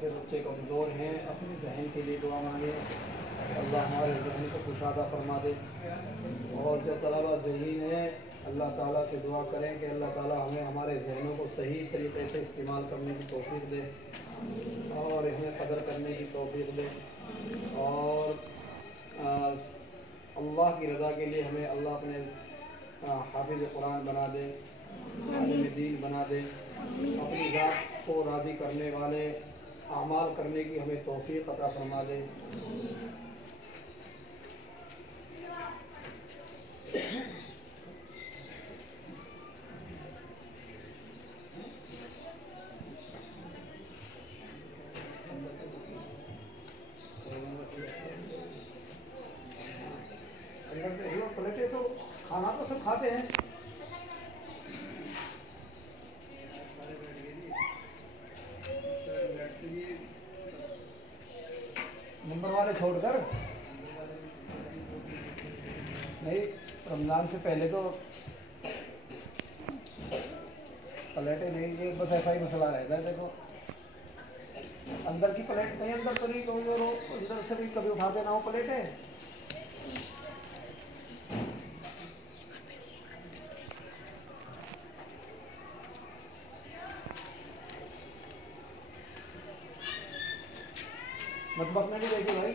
से बच्चे कमज़ोर हैं, अपने जहन के लिए दुआ मांगे, अल्लाह हमारे जहन को कुशादा फरमा दे। और जो तलबा ज़हीन है, अल्लाह ताला से दुआ करें कि अल्लाह ताला हमें हमारे जहनों को सही तरीके से इस्तेमाल करने की तौफीक दे और हमें कदर करने की तौफीक दे। और अल्लाह की रज़ा के लिए हमें अल्लाह अपने हाफिज़ कुरान बना दे, आलिम दीन बना दे, अपनी ज़ात को राज़ी करने वाले अमाल करने की हमें तौफीक अता फरमा दे। प्लेटें तो खाना तो सब खाते हैं। नंबर वाले छोड़कर नहीं, रमज़ान से पहले तो प्लेटें नहीं, ये बस ऐसा ही मसला रहता है। देखो अंदर की प्लेट कहीं अंदर तो नहीं, कभी अंदर से भी कभी उठा देना हो प्लेटें। मतलब अपने भी देखिए भाई।